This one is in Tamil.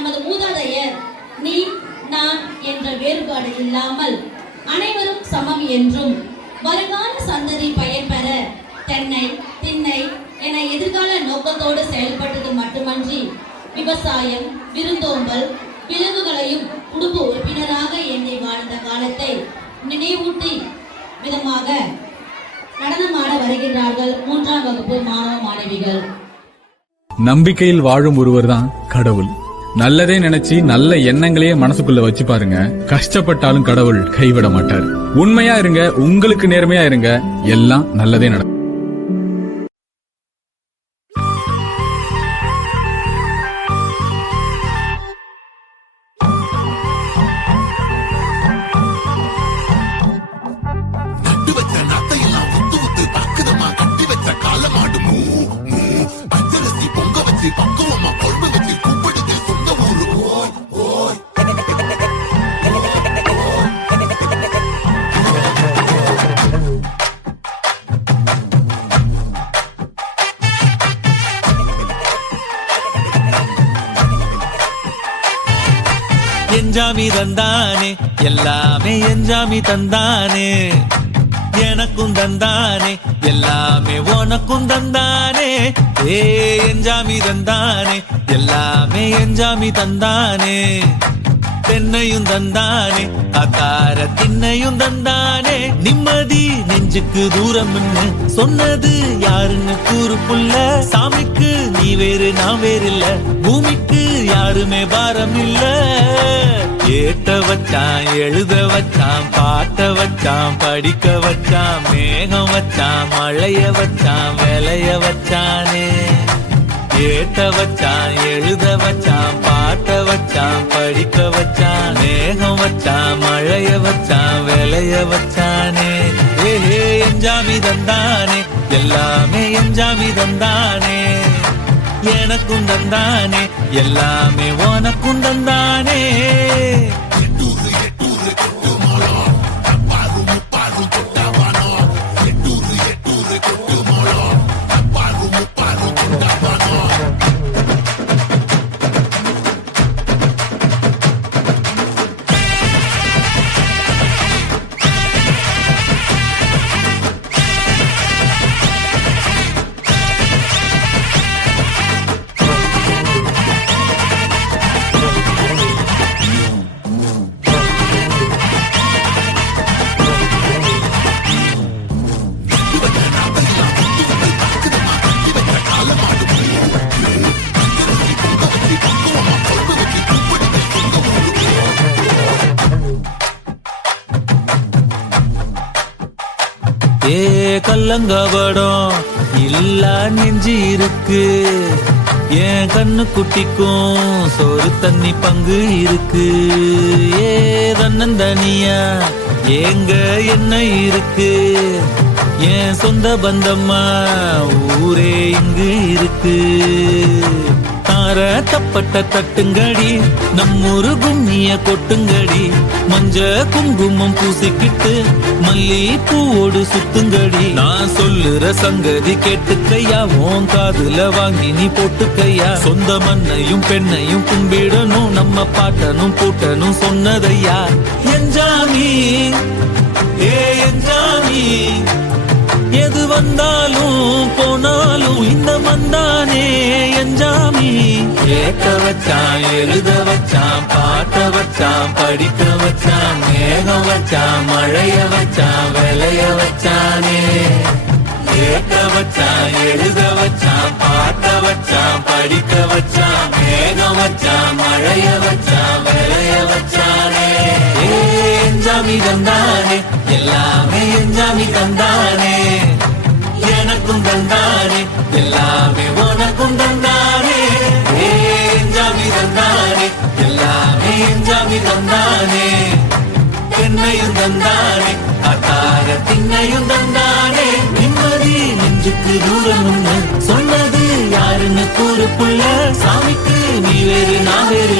நமது மூதாதையர் நீ நான் என்ற வேறுபாடு இல்லாமல் அனைவரும் சமம் என்றும் வருங்கால சந்ததி பயன்பெற தென்னை திண்ணை என எதிர்கால நோக்கத்தோடு செயல்பட்டது மட்டுமன்றி விவசாயம் விருந்தோம்பல் விலங்குகளையும் குடும்ப உறுப்பினராக எண்ணி வாழ்ந்த காலத்தை நினைவூட்டி விதமாக நடனமாட வருகின்றார்கள் 3ஆம் வகுப்பு மாணவ மாணவிகள். நம்பிக்கையில் வாழும் ஒருவர் தான் கடவுள். நல்லதே நினைச்சு நல்ல எண்ணங்களையே மனசுக்குள்ள வச்சு பாருங்க. கஷ்டப்பட்டாலும் கடவுள் கைவிட மாட்டார். உண்மையா இருங்க, உங்களுக்கு நேர்மையா இருங்க, எல்லாம் நல்லதே நடக்கும். எஞ்சாமி தந்தானே எல்லாமே எஞ்சாமி தந்தானே எனக்கும் தந்தானே எல்லாமே உனக்கும் தந்தானே ஏ எஞ்சாமி தந்தானே எல்லாமே எஞ்சாமி தந்தானே தென்னையும் தந்தானே அக்கார திண்ணையும் தந்தானே நிம்மதி நெஞ்சுக்கு தூரம் சொன்னது யாருன்னு கூறு புள்ள சாமிக்கு நீ வேறு நான் வேறு இல்ல பூமிக்கு யாருமே பாரம் இல்ல ஏத்த வச்சான் எழுத வச்சான் பாட்ட வச்சான் படிக்க வச்சான் மேகம் வச்சான் மழைய வச்சான் விளைய வச்சானே ஏத்த வச்சான் எழுத வச்சான் பாட்ட வச்சான் படிக்க வச்சான் மேகம் வச்சான் மழைய வச்சான் விளைய வச்சானே ஏஹே எஞ்சாமி தந்தானே எல்லாமே எஞ்சாமி தந்தானே எனக்கும் தந்தானே எல்லாமே உனக்கும் தந்தானே ஏ கல்லங்கபடம் இல்லா நெஞ்சு இருக்கு என் கண்ணு குட்டிக்கும் சோறு தண்ணி பங்கு இருக்கு ஏ தன்னந்தனியா ஏங்க என்ன இருக்கு என் சொந்த பந்தம்மா ஊரே இங்கு இருக்கு தார தப்பட்ட தட்டுங்கடி நம்மூரு கும்மிய கொட்டுங்கடி மஞ்ச குங்குமம் பூசிக்கிட்டு மல்லி பூவோடு சுத்துங்கடி நான் சொல்லுற சங்கதி கேட்டுக்கையா உன் காதுல வாங்கி நீ போட்டுக்கையா சொந்த மண்ணையும் பெண்ணையும் கும்பிடணும் நம்ம பாட்டனும் பூட்டனும் சொன்னதையா எஞ்சாமி ஏ எஞ்சாமி எது வந்தாலும் போனாலும் இந்த மந்தானே எஞ்சாமி கேட்க வச்சான் எழுத வச்சான் பாட்ட வச்சான் படிக்க வச்சான் மேகம் வச்சான் மழைய வச்சான் விளைய வச்சானே கேட்க வச்சான் எழுத வச்சான் பாட்ட வச்சான் படிக்க வச்சான் மேகம் வச்சான் மழைய வச்சான் விளைய வச்சானே எஞ்சாமி தந்தானே எல்லாமே எஞ்சாமி தந்தானே எனக்கும் தந்தானே எல்லாமே உனக்கும் தந்தானே எஞ்சாமி தந்தானே எல்லாமே எஞ்சாமி தந்தானே தென்னையும் தந்தானே அக்கார திண்ணையும் தந்தானே நிம்மதி நெஞ்சுக்கு தூரம் சொன்னது யாருன்னு கூறு புள்ள சாமிக்கு நீ வேறு நான் வேறு